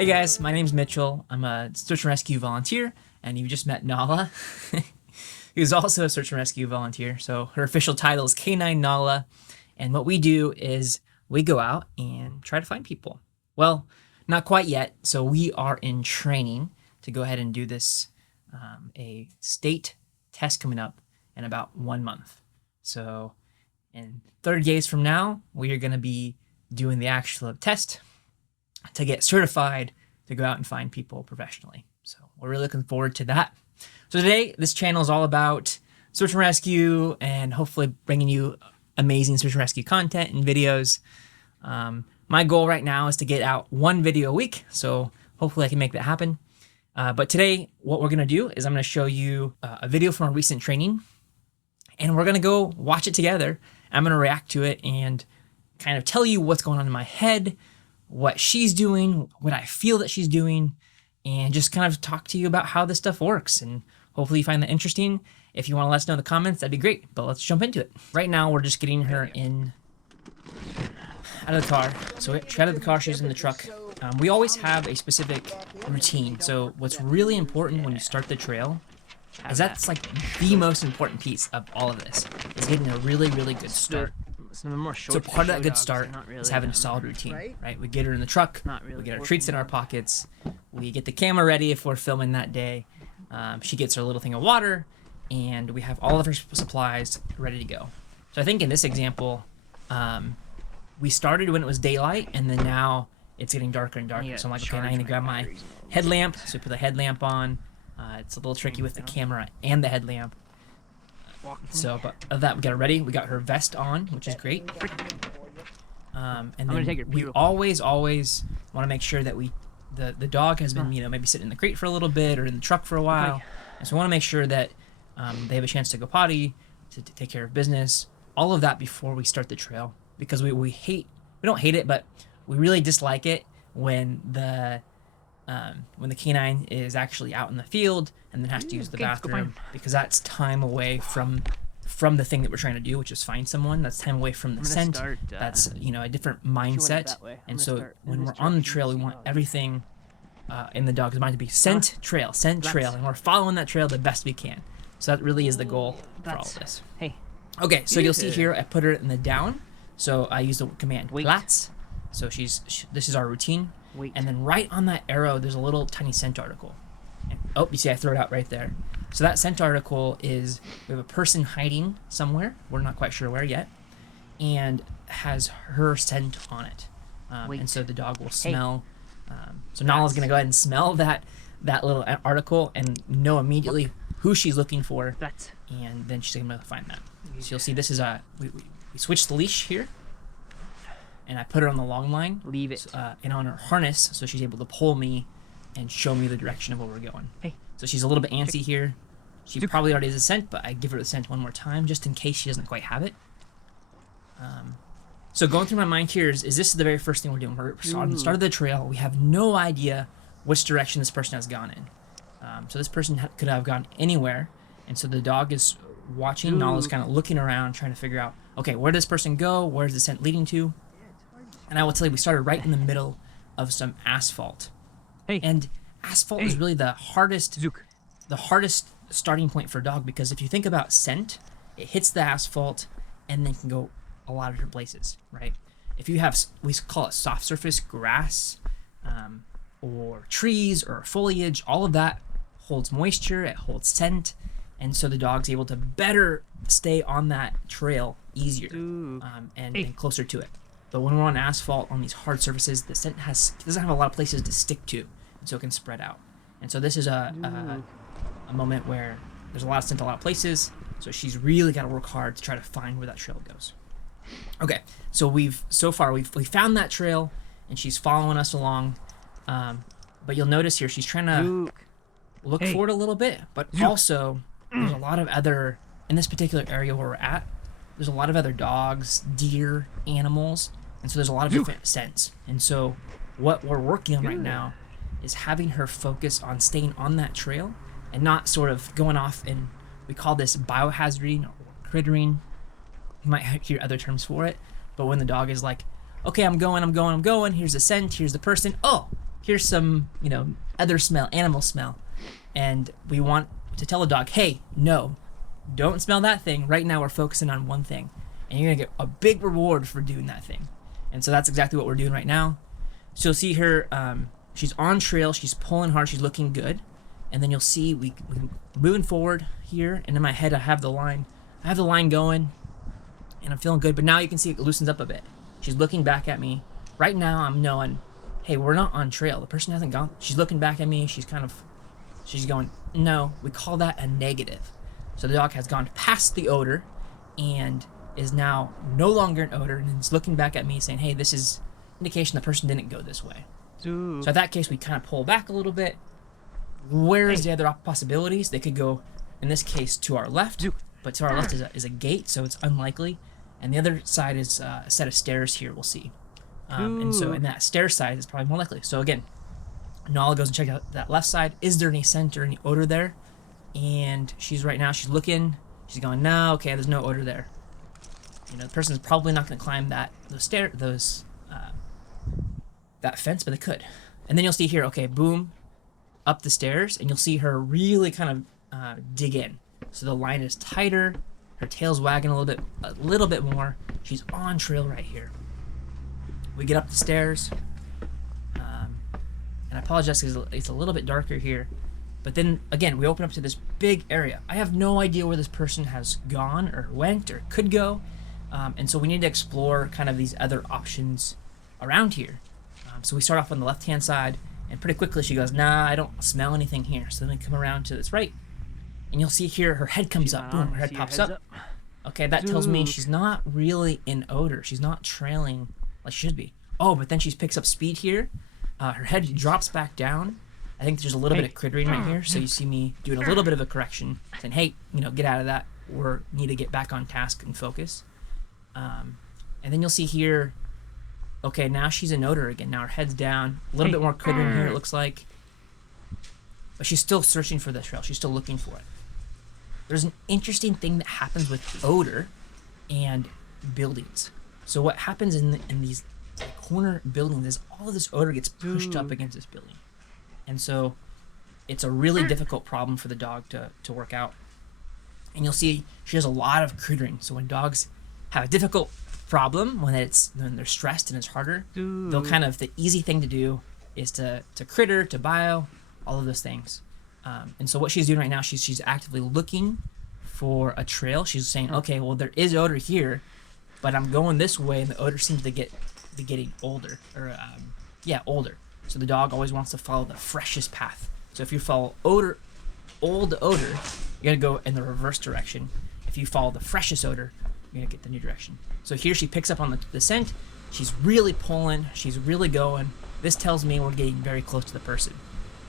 Hey guys, my name's Mitchell. I'm a search and rescue volunteer, and you just met Nala. Who's also a search and rescue volunteer. So her official title is K9 Nala, and what we do is we go out and try to find people. Well, not quite yet. So we are in training to go ahead and do this, a state test coming up in about 1 month. So in 30 days from now, we are going to be doing the actual test to get certified to go out and find people professionally. So we're really looking forward to that. So today, this channel is all about search and rescue and hopefully bringing you amazing search and rescue content and videos. My goal right now is to get out 1 video a week, so hopefully I can make that happen. But today, what we're gonna do is I'm gonna show you a video from our recent training, and we're gonna go watch it together. I'm gonna react to it and kind of tell you what's going on in my head, what she's doing, what I feel that she's doing, and just kind of talk to you about how this stuff works. And hopefully you find that interesting. If you want to let us know in the comments, that'd be great. But let's jump into it. Right now, we're just getting her out of the car. So she got out of the car, she's in the truck. We always have a specific routine. So what's really important when you start the trail is that's like the most important piece of all of this, is getting a really, really good start. So part of that good start is having a solid routine, right? We get her in the truck, we get our treats in our pockets, we get the camera ready if we're filming that day. She gets her little thing of water, and we have all of her supplies ready to go. So I think in this example, we started when it was daylight, and then now it's getting darker and darker. So I'm like, okay, now I need to grab my headlamp. So we put the headlamp on. It's a little tricky with the camera and the headlamp. So, but of that, we got her ready. We got her vest on, which is great. And then we always want to make sure that the dog has been, maybe sitting in the crate for a little bit or in the truck for a while. And so we want to make sure that they have a chance to go potty, to take care of business, all of that before we start the trail. Because we don't hate it, but we really dislike it when the canine is actually out in the field and then has to use the bathroom, because that's time away from the thing that we're trying to do, which is find someone. That's time away from the scent. That's a different mindset. And so when we're on the trail, we want everything in the dog's mind to be scent trail, and we're following that trail the best we can. So that really is the goal for all of this. Okay, so you'll see here I put her in the down. So I use the command Platz. So this is our routine. And then right on that arrow, there's a little tiny scent article. And, oh, you see I throw it out right there. So that scent article is, we have a person hiding somewhere. We're not quite sure where yet. And has her scent on it. And so the dog will smell. So Nala's going to go ahead and smell that little article and know immediately who she's looking for. And then she's going to find that. So you'll see this is we switched the leash here. And I put her on the long line. Leave it. And on her harness, so she's able to pull me and show me the direction of where we're going. So she's a little bit antsy here. She probably already has a scent, but I give her the scent one more time just in case she doesn't quite have it. So going through my mind here is this is the very first thing we're doing. We're on the start of the trail. We have no idea which direction this person has gone in. So this person could have gone anywhere. And so the dog is watching. Nala's kind of looking around, trying to figure out, okay, where does this person go? Where's the scent leading to? And I will tell you, we started right in the middle of some asphalt. And asphalt is really the hardest starting point for a dog, because if you think about scent, it hits the asphalt and then can go a lot of different places, right? If you have, we call it soft surface grass, or trees or foliage, all of that holds moisture, it holds scent, and so the dog's able to better stay on that trail easier and closer to it. But when we're on asphalt, on these hard surfaces, the scent doesn't have a lot of places to stick to, and so it can spread out. And so this is a moment where there's a lot of scent, a lot of places, so she's really got to work hard to try to find where that trail goes. Okay, so we've found that trail, and she's following us along. But you'll notice here she's trying to look forward a little bit, but also there's a lot of other, in this particular area where we're at, there's a lot of other dogs, deer, animals, and so there's a lot of different scents. And so what we're working on right now is having her focus on staying on that trail and not sort of going off, and we call this biohazarding or crittering. You might hear other terms for it, but when the dog is like, okay, I'm going, here's the scent, here's the person, oh, here's some, other smell, animal smell. And we want to tell the dog, hey, no, don't smell that thing. Right now we're focusing on one thing. And you're going to get a big reward for doing that thing. And so that's exactly what we're doing right now. So you'll see her, she's on trail, she's pulling hard, she's looking good. And then you'll see we're moving forward here. And in my head, I have the line going. And I'm feeling good. But now you can see it loosens up a bit. She's looking back at me. Right now I'm knowing, hey, we're not on trail. The person hasn't gone. She's looking back at me. She's going, no. We call that a negative. So the dog has gone past the odor and is now no longer an odor and is looking back at me saying, hey, this is indication the person didn't go this way. So in that case, we kind of pull back a little bit. Where's the other possibilities? They could go, in this case, to our left, but to our left is a gate, so it's unlikely. And the other side is a set of stairs here, we'll see. And so in that stair side is probably more likely. So again, Nala goes and checks out that left side. Is there any scent or any odor there? And she's looking. She's going, no, okay, there's no odor there. The person's probably not going to climb that fence, but they could. And then you'll see here, okay, boom, up the stairs, and you'll see her really kind of dig in. So the line is tighter, her tail's wagging a little bit more. She's on trail right here. We get up the stairs, and I apologize because it's a little bit darker here. But then again, we open up to this big area. I have no idea where this person has gone or went or could go. And so we need to explore kind of these other options around here. So we start off on the left-hand side, and pretty quickly she goes, nah, I don't smell anything here. So then we come around to this right, and you'll see here her head comes up. Boom, her head pops up. Okay, that tells me she's not really in odor. She's not trailing like she should be. Oh, but then she picks up speed here. Her head drops back down. I think there's a little bit of crittering right here, so you see me doing a little bit of a correction, saying, hey, get out of that. We need to get back on task and focus. And then you'll see here, okay, now she's in odor again. Now her head's down. A little bit more crittering here, it looks like. But she's still searching for the trail. She's still looking for it. There's an interesting thing that happens with odor and buildings. So what happens in these corner buildings is all of this odor gets pushed up against this building. And so it's a really difficult problem for the dog to work out. And you'll see she has a lot of crittering. So when dogs have a difficult problem, when they're stressed and it's harder, they'll the easy thing to do is to critter, to bio, all of those things. And so what she's doing right now, she's actively looking for a trail. She's saying, okay, well, there is odor here, but I'm going this way, and the odor seems to be getting older, older. So the dog always wants to follow the freshest path. So if you follow old odor, you're gonna go in the reverse direction. If you follow the freshest odor, you're gonna get the new direction. So here she picks up on the scent. She's really pulling. She's really going. This tells me we're getting very close to the person.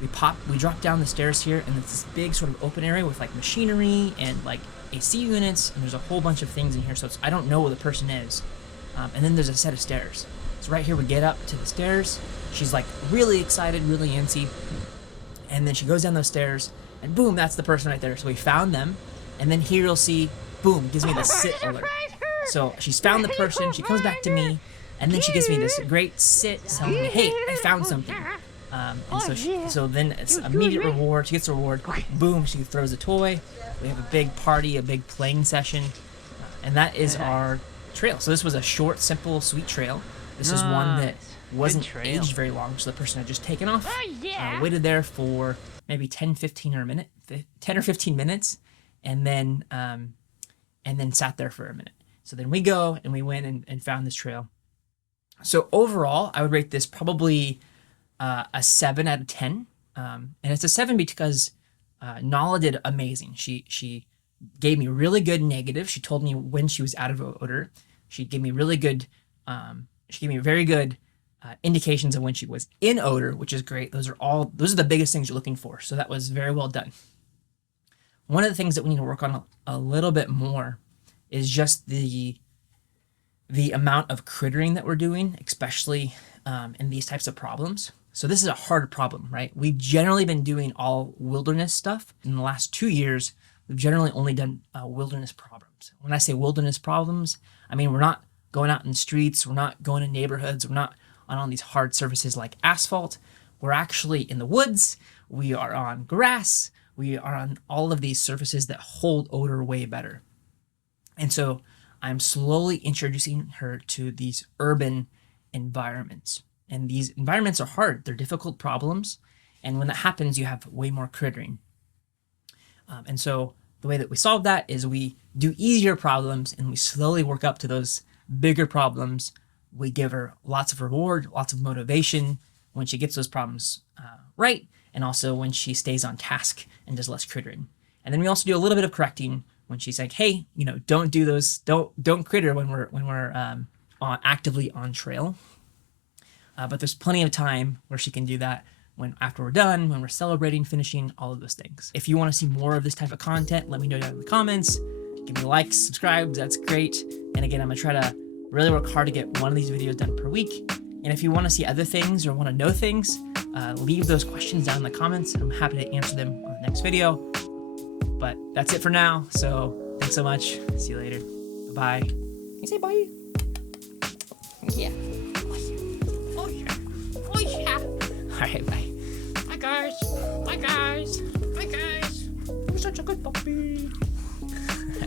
We drop down the stairs here, and it's this big sort of open area with like machinery and like AC units, and there's a whole bunch of things in here. So I don't know where the person is. And then there's a set of stairs. So right here we get up to the stairs. She's like really excited, really antsy. And then she goes down those stairs, and boom, that's the person right there. So we found them. And then here you'll see, boom, gives me the sit alert. So she's found the person, she comes back to me, and then she gives me this great sit telling me, hey, I found something. And so then it's immediate reward. She gets a reward. Boom, she throws a toy. We have a big party, a big playing session. And that is our trail. So this was a short, simple, sweet trail. This is one that wasn't aged very long, so the person had just taken off, waited there for maybe 10 or 15 minutes, and then sat there for a minute. So then we go and we went and found this trail. So overall, I would rate this probably a 7 out of 10. And it's a 7 because Nala did amazing. She gave me really good negative. She told me when she was out of odor. She gave me really good. She gave me very good indications of when she was in odor, which is great. Those are the biggest things you're looking for. So that was very well done. One of the things that we need to work on a little bit more is just the amount of crittering that we're doing, especially in these types of problems. So this is a hard problem, right? We've generally been doing all wilderness stuff. In the last 2 years, we've generally only done wilderness problems. When I say wilderness problems, I mean we're not going out in the streets, we're not going in neighborhoods, we're not on these hard surfaces like asphalt. we're actually in the woods, we are on grass, we are on all of these surfaces that hold odor way better. And so I'm slowly introducing her to these urban environments. And these environments are hard, they're difficult problems. And when that happens, you have way more crittering. And so the way that we solve that is we do easier problems and we slowly work up to those bigger problems. We give her lots of reward, lots of motivation when she gets those problems right, and also when she stays on task and does less crittering. And then we also do a little bit of correcting when she's like, hey, don't do those, don't critter when we're actively on trail. But there's plenty of time where she can do that after we're done, when we're celebrating, finishing, all of those things. If you want to see more of this type of content, let me know down in the comments. Give me likes, subscribe, that's great. And again, I'm gonna try to really work hard to get one of these videos done per week. And if you want to see other things or want to know things, leave those questions down in the comments. I'm happy to answer them on the next video. But that's it for now. So thanks so much. See you later. Bye-bye. Can you say bye? Yeah. Oh yeah. Oh yeah. All right, bye. Bye guys. Bye guys. Bye guys. You're such a good puppy.